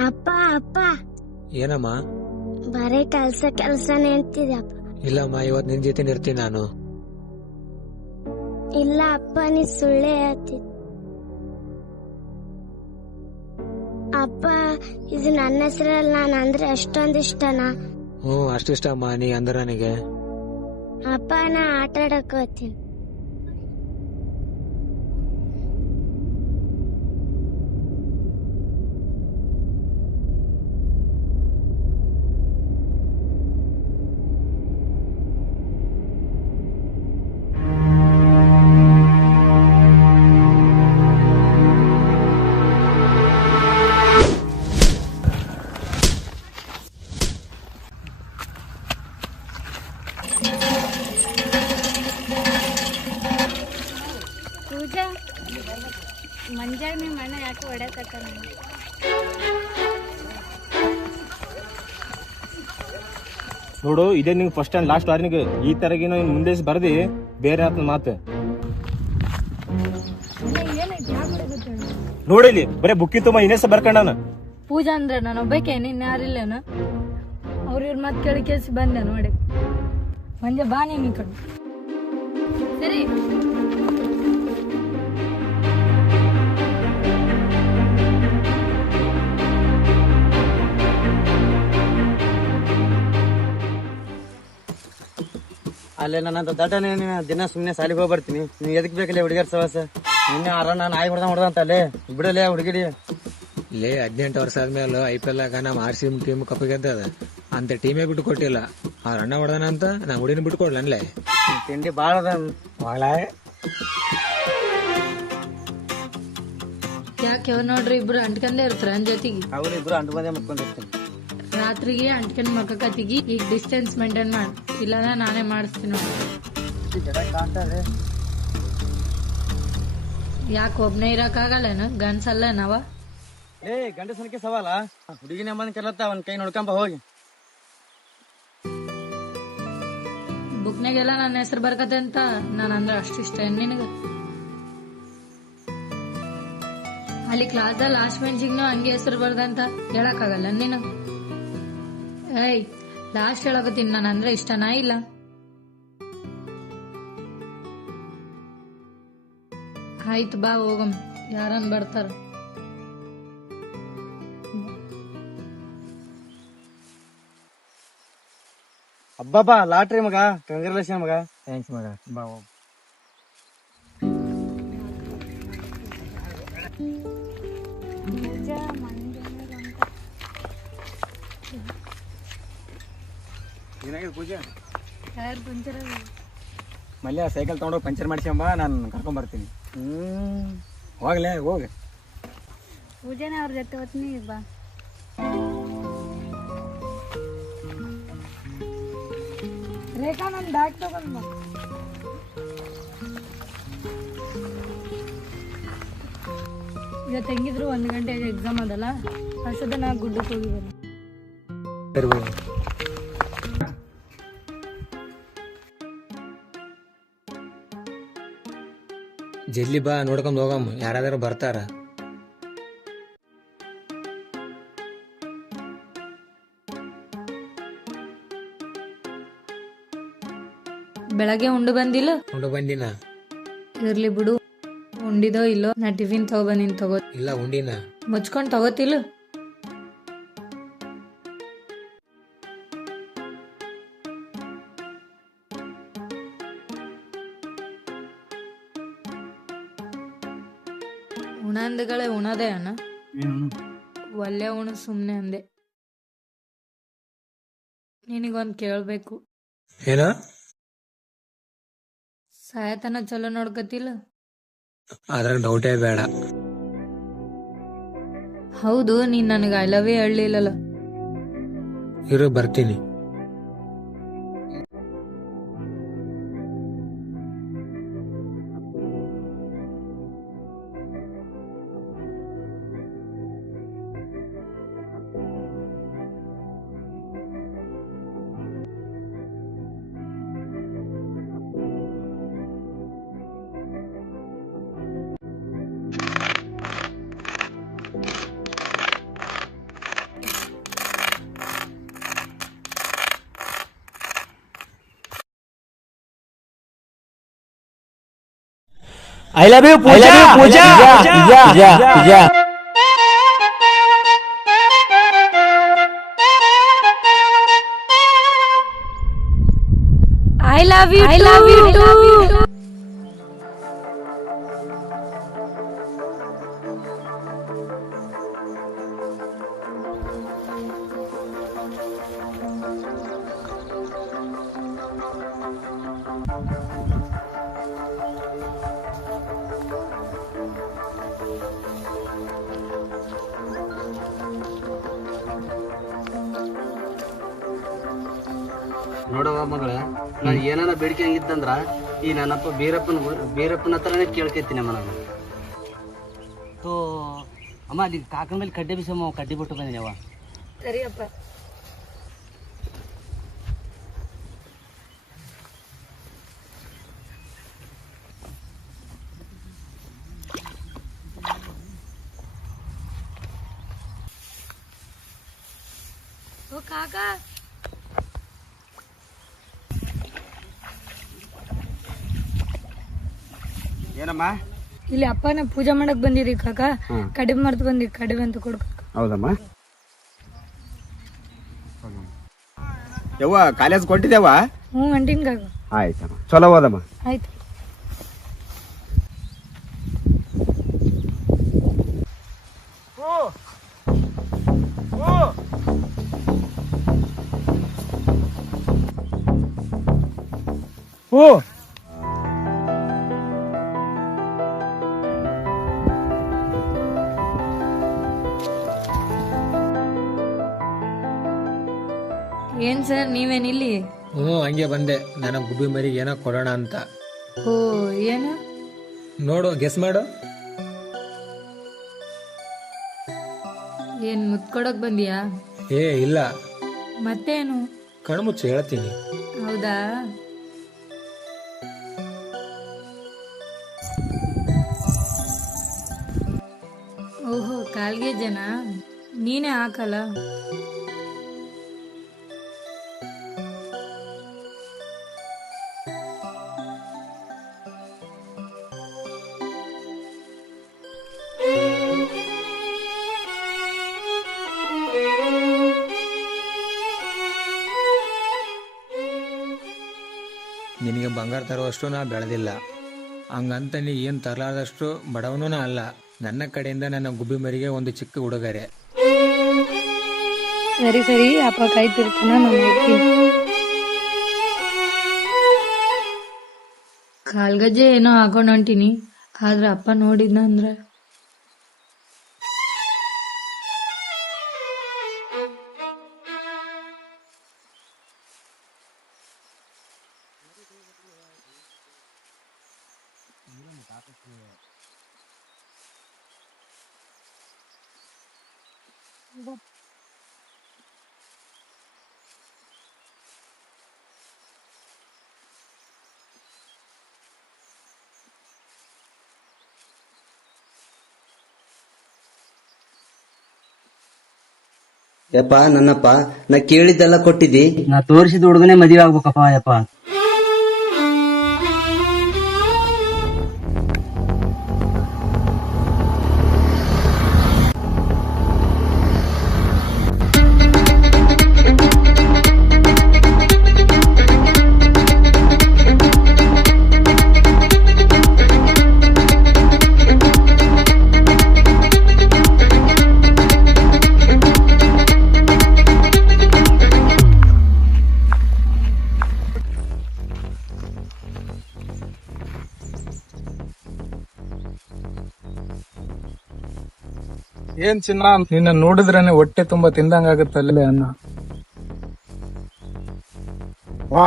ಅಪ್ಪ ಅಪ್ಪ ಏನಮ್ಮ? ಬರೇ ಕೆಲ್ಸನೇ ಅಂತಿದ್ಯಪ್ಪ. ಇಲ್ಲಮ್ಮ, ಇವತ್ ನಿನ್ ಜೊತೆ ಇರ್ತೀನಿ ನಾನು. ಇಲ್ಲ ಅಪ್ಪ, ನೀ ಸುಳ್ಳೇ ಹೇಳ್ತಿದ್. ಅಪ್ಪ, ಇದು ನನ್ನ ಹೆಸರಲ್ಲ, ನಾನು ಅಂದ್ರೆ ಅಷ್ಟೊಂದ್ ಇಷ್ಟನಾ? ಅಷ್ಟಿಷ್ಟ ಅಮ್ಮ ನೀ ಅಂದ್ರ ನನಗೆ. ಅಪ್ಪ, ನಾ ಆಟ ಆಡಕ್ ಹೋಗ್ತೀನಿ. ಪೂಜಾ, ಮಂಜಾಗ ನಿಮ್ಮ ಅಣ್ಣ ಯಾಕೆ ಹೊಡ್ಯಾಕತ್ತಾನ? ನೋಡು, ಇದೇ ನಿಂಗೆ ಫಸ್ಟ್ ಅಂಡ್ ಲಾಸ್ಟ್ ವಾರ್ನಿಂಗ್. ಈ ತರಗಿನ ಮುಂದೆ ಬರ್ದಿ ಬೇರೆ ಆತ ಮಾತು. ನೋಡಿಲಿ ಬರೇ ಬುಕ್ಕಿ ತುಂಬ ಇನ್ನೇಸ ಬರ್ಕೊಂಡಾನ. ಪೂಜಾ ಅಂದ್ರೆ ನಾನು ಒಬ್ಬಾಕೆ, ನೀನ್ ಯಾರಿಲ್ಲೇನ? ಅವ್ರ ಮತ್ ಕೇಳಿ ಕೇಸಿ ಬಂದೆ ನೋಡಿ. ಮಂಜ ಬಾ ನೀನ್ ಈ ಕಡೆ. ಸರಿ, ಅಲ್ಲೇ ನನ್ನಂತ ದಡ್ಡನೇ ದಿನ ಸುಮ್ಮನೆ ಸಾಲಿಗೆ ಹೋಗಿ ಬರ್ತೀನಿ. ನೀವು ಎದಕ್ ಬೇಕಲ್ಲ ಹುಡುಗಿಯರ್ ಸವಾಸ? ನಿನ್ನೆ ನಾನು ನಾಯಿ ಹೊಡೆದಂತ ಅಲ್ಲೇ ಬಿಡಲೇ ಹುಡುಗಿಡಿ. ಲೇ 18 ವರ್ಷ ಆದ್ಮೇಲೆ IPL ಆಗ ನಮ್ಮ RCB ಟೀಮ್ ಕಪ್ ಗೆದ್ದದ. ಅಂತ ಟೀಮೇ ಬಿಟ್ಟು ಕೊಟ್ಟಿಲ್ಲ. ಅವ್ರ ಅಣ್ಣ ಹೊಡೆದಾನ ಅಂತ ನಾ ಹುಡಿನ ಬಿಟ್ಟು ಕೊಡ್ಲೇ. ತಿಂಡಿ ಬಾಳ ಅದ. ಯಾಕೆ ನೋಡ್ರಿ, ಇಬ್ರು ಅಂಟ್ಕೊಂಡೇ ಇರ್ತಾರ ನನ್ ಜೊತೆಗೆ. ಅವ್ರು ಇಬ್ರು ಅಂಟು ಬಂದೇ ಮುಟ್ಕೊಂಡಿರ್ತೀನಿ. ರಾತ್ರಿಗೆ ಅಂಟ್ಕೊಂಡ್ ಮಕ್ಕತ್ತಿಗಿ. ಈಗ ಡಿಸ್ಟೆನ್ಸ್ ಮೇಂಟೈನ್ ಮಾಡ್, ಇಲ್ಲಾಂದ್ರೆ ನಾನೇ ಮಾಡಿಸ್ತೀನಿ. ಯಾಕೆ ಒಬ್ನೇ ಇರಕ್ಕಾಗಲ್ಲೇನು? ಗಂಡ್ಸಲ್ಲ ನಾವ? ಗಂಡಸನಕ್ಕೆ ಸವಾಲ. ಹುಡುಗಿನ ಬಂದ್ ಕೆಲ್ಲತ್ತ ಅವನ್ ಕೈ ನೋಡ್ಕೊಂಬ ಹೋಗಿ. ಬುಕ್ನಾಗೆಲ್ಲ ನನ್ನ ಹೆಸರು ಬರ್ಕತ್ತೆ ಅಂತ ನಾನು ಅಂದ್ರೆ ಅಷ್ಟು ಇಷ್ಟ ಏನ್ ನಿನಗ? ಅಲ್ಲಿ ಕ್ಲಾಸ್ದ ಲಾಸ್ಟ್ ಬೆಂಚಿಗ್ನು ಹಂಗೆ ಹೆಸರು ಬರ್ದಂತ ಹೇಳಕ್ಕಾಗಲ್ಲ ನೀನು? ಏಯ್, ಲಾಸ್ಟ್ ಹೇಳಕತ್ತೀನಿ, ನಾನು ಅಂದ್ರೆ ಇಷ್ಟನಾ? ಇಲ್ಲ ಆಯ್ತು, ಬಾ ಹೋಗಮ್. ಯಾರನ್ ಬರ್ತಾರ? ಅಬ್ಬಬ್ಬಾ, ಲಾಟ್ರಿ ಮಗ, ಕಂಗ್ರಾಚುಲೇಷನ್ ಮಗ. ಥ್ಯಾಂಕ್ಸ್ ಮಗ. ಬಾ ಏನಾಗಿದೆ ಪೂಜಾ? ಟೈರ್ ಪಂಚರ್ ಆಗಿದೆ. ಮಲ್ಯ ಸೈಕಲ್ ತಗೊಂಡೋಗಿ ಪಂಚರ್ ಮಾಡಿಸ್ಕೊಂಬ, ನಾನು ಕರ್ಕೊಂಡ್ ಬರ್ತೀನಿ. ಹೋಗ್ಲೇ ಹೋಗ. ಪೂಜಾನೆ ಅವ್ರ ಜೊತೆ ಹೋಗ್ತೀನಿ, ಬಾ. ರೇಖಾ, ನನ್ ಬ್ಯಾಗ್ ತಗೊಂಡ್ ಬಾ. ಇವತ್ತು ಹೆಂಗಿದ್ರು 1 ಗಂಟೆಗೆ ಎಕ್ಸಾಮ್ ಅದಲ್ಲ, ಅಷ್ಟೊತ್ತ ನಾ ಗುಡ್ಡಕ್ಕೆ ಹೋಗಿದ್ದೇನೆ. ಜಲ್ದಿ ಬಾ, ನೋಡ್ಕೊಂಡ್ ಹೋಗಮ್ಮ. ಯಾರಾದ್ರೂ ಬರ್ತಾರ? ಬೆಳಗ್ಗೆ ಉಂಡು ಬಂದಿಲ್ಲ? ಉಂಡು ಬಂದಿನ. ಇರ್ಲಿ ಬಿಡು, ಉಂಡಿದೋ ಇಲ್ಲೋ, ನಾ ಟಿಫಿನ್ ತಗೊಬಂದಿನ. ತಗೋ. ಇಲ್ಲ, ಉಂಡಿನ. ಮುಚ್ಕೊಂಡ್ ತಗೋತಿಲ್ಲ? ಉಣಂದಗಳೇ ಉಣದೇ ಅಣ್ಣ. ಒಳ್ಳೆ ಉಣು, ಸುಮ್ನೆ ಅಂದೆ. ನಿನಗೊಂದ್ ಕೇಳ್ಬೇಕು. ಏನ? ಸಾಯತನ ಚಲೋ ನೋಡ್ಕತಿಲ್ಲ? ಅದ್ರಾಗ ಡೌಟೇ ಬೇಡ. ಹೌದು, ನೀನ್ ನನಗೆ ಐ ಲವ್ ಯು ಹೇಳಲಿಲ್ಲಲ್ಲ? ಇರು, ಬರ್ತೀನಿ. I love you Pooja. I love you ನೋಡವ ಮಗಳ, ನಾನು ಏನಾರ ಬೇಡಿಕೆ ಇದ್ದಂದ್ರ ಈ ನನ್ನಪ್ಪ ಬೀರಪ್ಪನ ಹತ್ರನೇ ಕೇಳ್ಕೈತೀನಿ ಅಮ್ಮ ನಾನು. ಅಮ್ಮ ಅಲ್ಲಿ ಕಾಕನ ಮೇಲೆ ಕಡ್ಡೆ ಬಿಸಮ್ಮ, ಕಡ್ಡಿ ಬಿಟ್ಟು ಬಂದಿನಿ ಅವ. ಸರಿಯಪ್ಪ. ಓ ಕಾಕ, ಏನಮ್ಮ? ಇಲ್ಲಿ ಅಪ್ಪನ ಪೂಜೆ ಮಾಡಕ್ ಬಂದಿರಿ ಕಾಕ. ಕಡಿಮೆ ಮರ್ತು ಬಂದಿ, ಕಡಿಮೆ ಅಂತ ಕೊಡ್ಕ. ಹೌದಮ್ಮ. ಯವ್ವ ಕಾಲೇಜ್ ಕೊಟ್ಟಿದ್ದೇವ? ಹೊಂಟಿನ್ ಕಾಕ. ಆಯ್ತಮ್ಮ, ಚಲೋ ಹೋದಮ್ಮ. ಆಯ್ತು. ಏನ್ ಸರ್ ನೀವೇನಿಲ್ಲಿ? ಹಂಗೆ ಬಂದೆ. ನನ್ನ ಗುಬ್ಬಿ ಮರಿಗೆ ಏನೋ ಕೊಡೋಣ ಅಂತ. ಓ, ಏನು? ನೋಡು, ಗೆಸ್ ಮಾಡು. ಏನ್ ಮುತ್ಕೊಡಕ್ ಬಂದಿಯಾ? ಇಲ್ಲ, ಮತ್ತೇನು? ಕಣ್ಮುಚ್ಚು ಹೇಳ್ತೀನಿ. ಹೌದಾ? ಓಹೋ, ಕಾಲ್ಗೆ ಜನ ನೀನೇ ಹಾಕಲ್ಲ. ನಿನಗೆ ಬಂಗಾರ ತರುವಷ್ಟು ನಾ ಬೆಳೆದಿಲ್ಲ, ಹಂಗಂತ ನೀ ಏನು ತರಲಾರ್ದಷ್ಟು ಬಡವನೂ ಅಲ್ಲ. ನನ್ನ ಕಡೆಯಿಂದ ನನ್ನ ಗುಬ್ಬಿ ಮರಿಗೆ ಒಂದು ಚಿಕ್ಕ ಉಡುಗೊರೆ. ಸರಿ ಅಪ್ಪ ಕಾಯ್ತಿರ್ತಾನ, ನಾನು ಹೋಗ್ತೀನಿ. ಕಾಲ್ಗಜ್ಜೆ ಏನೋ ಹಾಕೊಂಡ್ ಹೊಂಟೀನಿ, ಆದ್ರೆ ಅಪ್ಪ ನೋಡಿದ್ನ ಅಂದ್ರ ಯಪ್ಪ ನನ್ನಪ್ಪ, ನಾ ಕೇಳಿದ್ದೆಲ್ಲ ಕೊಟ್ಟಿದ್ದಿ. ನಾ ತೋರಿಸಿದ ಹುಡುಗನೇ ಮದುವೆ ಆಗ್ಬೇಕಪ್ಪ ಯಪ್ಪ. ಏನ್ ಚಿನ್ನ, ನಿನ್ನ ನೋಡಿದ್ರೇನೆ ಹೊಟ್ಟೆ ತುಂಬಾ ತಿಂದಂಗಾಗತ್ತಲ್ಲೇ ಅನ್ನ. ವಾ,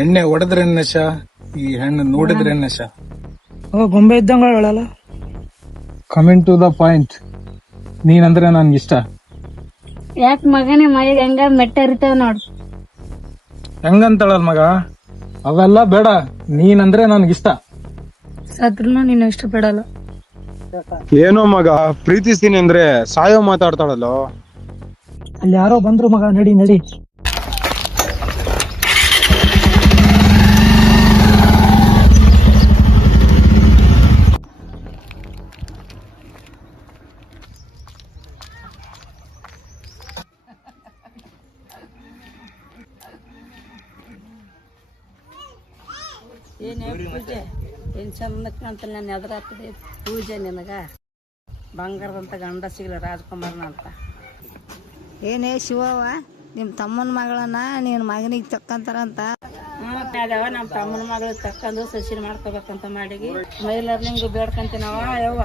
ಎಣ್ಣೆ ಹೊಡೆದ್ರೆ ನಶ, ಈ ಹೆಣ್ಣು ನೋಡಿದ್ರೆ ನಶ. ಗೊಂಬೆ ಇದ್ದಂಗಳ. ಕಮಿಂಗ್ ಟು ದ ಪಾಯಿಂಟ್, ನೀನಂದ್ರೆ ನನ್ಗೆ ಇಷ್ಟ. ಯಾಕ ಮಗನೇ ಮೈಗೆ ಹಂಗ ಮೆಟ್ಟರಿತಾವ ನೋಡು. ಹೆಂಗಂತಳಲ್ ಮಗ, ಅವೆಲ್ಲ ಬೇಡ, ನೀನಂದ್ರೆ ನನ್ಗಿಷ್ಟ. ಸತ್ರುನು ನೀನು ಇಷ್ಟಪಡಲ್ಲ. ಏನೋ ಮಗ, ಪ್ರೀತಿಸ್ತೀನಿ ಅಂದ್ರೆ ಸಾಯೋ ಮಾತಾಡ್ತಾಳಲ್ಲೋ. ಅಲ್ಲಿ ಯಾರೋ ಬಂದ್ರು ಮಗ, ನಡಿ. ಏನೇ ಪೂಜೆ ಏನ್ ಚಂದ ಕಾಣ್ತಲ್ಲ ನಾನು ಎದುರಾಗ್ತದೆ ಪೂಜೆ ನಿನಗ ಬಂಗಾರದಂತ ಗಂಡ ಸಿಗಲ್ಲ ರಾಜ್ಕುಮಾರ್ನ ಅಂತ. ಏನೇ ಶಿವವ ನಿಮ್ಮ ತಮ್ಮನ ಮಗಳನ್ನ ನಿನ್ನ ಮಗನಿಗೆ ತಕ್ಕಂತಾರಂತ. ಅದಾವ ನಮ್ಮ ತಮ್ಮನ ಮಗಳಿಗೆ ತಕ್ಕಂದು ಸಸಿನ ಮಾಡ್ಕೋಬೇಕಂತ ಮಾಡಿ ಮೈಲರ್ಲಿಂಗ ಬೇಡ್ಕಂತೀನವ ಯವ್ವ.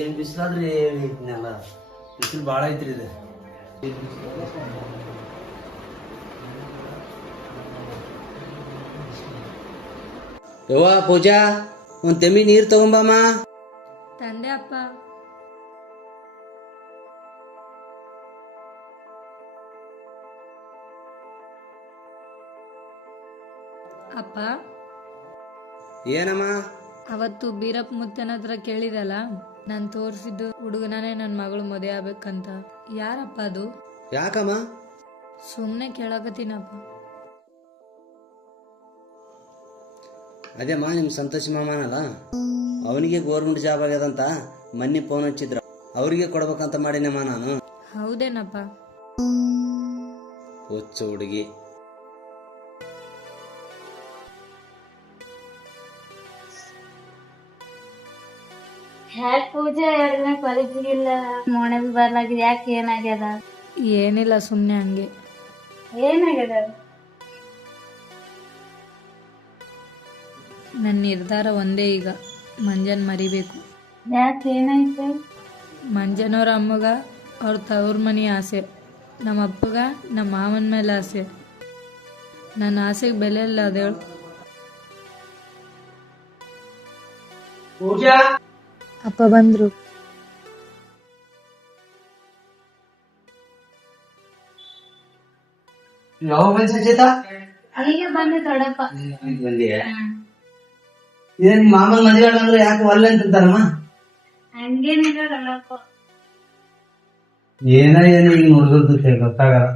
ಏನ್ ಬಿಸಿಲಾದ್ರಿ ಇದನ್ನೆಲ್ಲ ಬಿಸಿಲು ಬಾಳ ಐತ್ರಿ ಇದು. ಯವ್ವ ಪೂಜಾ ಒಂದ್ ತೆಮ್ಮಿ ನೀರ್ ತಗೊಂಬಮ್ಮ. ತಂದೆ ಅಪ್ಪ. ಅಪ್ಪ ಏನಮ್ಮ? ಅವತ್ತು ಬೀರಪ್ಪ ಮುತ್ತನ ಹತ್ರ ಕೇಳಿದಲ್ಲ, ನಾನ್ ತೋರಿಸಿದ್ದು ಹುಡುಗನೇ ನನ್ ಮಗಳು ಮದುವೆ ಆಗ್ಬೇಕಂತ. ಯಾರಪ್ಪ ಅದು? ಯಾಕಮ್ಮ? ಸುಮ್ನೆ ಕೇಳಕತ್ತೀನಪ್ಪ. ಅದೇಮ್ಮ ನಿಮ್ ಸಂತೋಷಿ ಮಾಮನಲ್ಲ, ಅವನಿಗೆ ಗೌರ್ಮೆಂಟ್ ಜಾಬ್ ಆಗ್ಯದಂತ ಮೊನ್ನೆ ಫೋನ್ ಹಚ್ಚಿದ್ರ, ಅವ್ರಿಗೆ ಕೊಡ್ಬೇಕಂತ ಮಾಡಿನಮ್ಮ ನಾನು. ಹೌದೇನಪ್ಪ? ಹುಚ್ಚು ಹುಡುಗಿ. ಹ್ಯಾಕ್ ಪೂಜೆ ಎರಡನೇ ಕಾಲೇಜಿಗಿಲ್ಲ, ಮೊಣೆ ಬರ್ಲಾಗಿದೆ, ಯಾಕೆ ಏನಾಗ್ಯದ? ಏನಿಲ್ಲ, ಸುಮ್ನೆ ಹಂಗೆ. ಏನಾಗ್ಯದ? ನನ್ನ ನಿರ್ಧಾರ ಒಂದೇ ಈಗ, ಮಂಜನ್ ಮರಿಬೇಕು. ಯಾಕೆ ಏನಾಯ್ತು? ಮಂಜನವ್ರ ಅಮ್ಮಗ ಅವ್ರ ತವ್ರ ಮನಿ ಆಸೆ, ನಮ್ಮ ಅಪ್ಪಗ ನಮ್ಮ ಮಾವನ ಮೇಲೆ ಆಸೆ. ನನ್ನ ಆಸೆಗೆ ಬೆಲೆ ಇಲ್ಲ ಅದೇಳು. ಅಪ್ಪ ಬಂದ್ರು. ಯಾವ ಬಂದ್ ಸುಜಾತ? ಅಲ್ಲಿಗೆ ಬಂದೆ ದೊಡ್ಡಪ್ಪ. ಬಂದಿಯ? ಏನ್ ಮಾಮನ್ ಮದ್ವೆ ಅಂದ್ರೆ ಯಾಕೆ ಒಲ್ಲೆ ಅಂತಾರಮ್ಮ? ಹಂಗೇನಿಲ್ಲ ದೊಡ್ಡಪ್ಪ. ಏನ ಈಗ ನೋಡಿದ್ರು ಗೊತ್ತಾಗಲ್ಲ.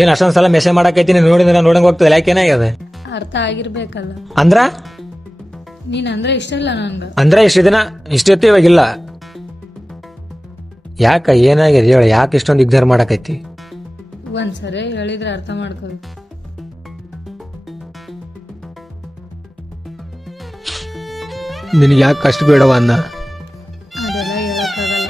ಏನ್ ಅಷ್ಟೊಂದ್ ಸಲ ಮೆಸೇಜ್ ಮಾಡಕೈತೀನಿ, ನೋಡಿದ್ರೆ ನೋಡಂಗ್ ಹೋಗ್ತದೆ, ಯಾಕೆ ಏನಾಗ್ಯದ? ಅರ್ಥ ಆಗಿರ್ಬೇಕಲ್ಲ. ಅಂದ್ರ ನೀನ್ ಅಂದ್ರೆ ಇಷ್ಟ ಇಲ್ಲ ನನ್ಗ. ಅಂದ್ರೆ ಇಷ್ಟ ದಿನ ಇಷ್ಟೊತ್ತು ಇವಾಗಿಲ್ಲ. ಯಾಕ ಏನಾಗ್ಯದ ಹೇಳ? ಯಾಕೆ ಇಷ್ಟೊಂದು ಇಗ್ದಾರ ಮಾಡಕೈತಿ? ಒಂದ್ಸರಿ ಹೇಳಿದ್ರೆ ಅರ್ಥ ಮಾಡ್ಕೋಬೇಕು. ನಿನಗೆ ಯಾಕೆ ಕಷ್ಟ ಬೇಡವ ಅನ್ನ? ಅದೆಲ್ಲ ಹೇಳಕ್ಕಾಗಲ್ಲ.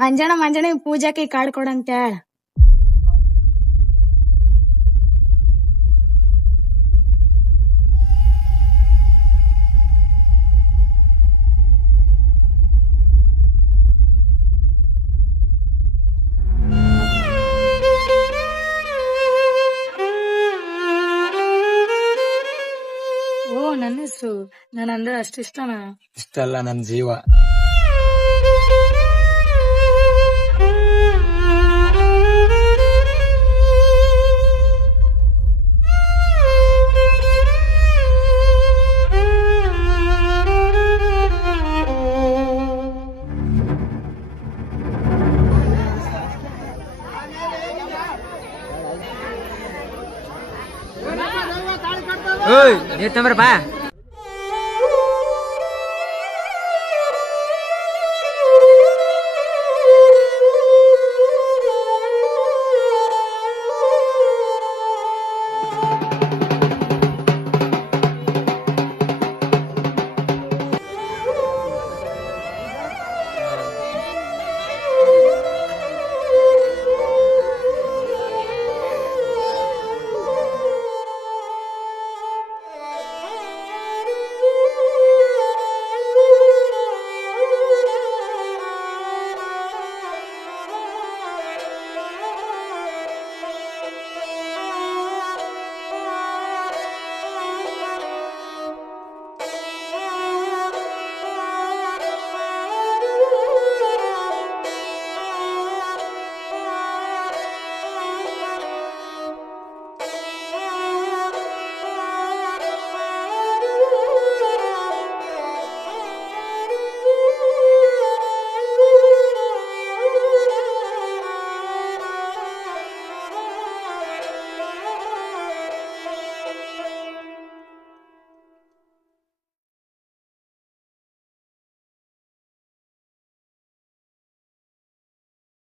ಮಂಜಣ ಪೂಜಾಕ್ಕೆ ಕಾರ್ಡ್ ಕೊಡಂತ ಹೇಳ. ಓ, ನನ್ನ ಹೆಸರು. ನಾನು ಅಂದ್ರೆ ಅಷ್ಟಿಷ್ಟನಾ? ಇಷ್ಟಲ್ಲ ನನ್ ಜೀವ. ನೀರ್ ತಂಬ್ರಪ್ಪ.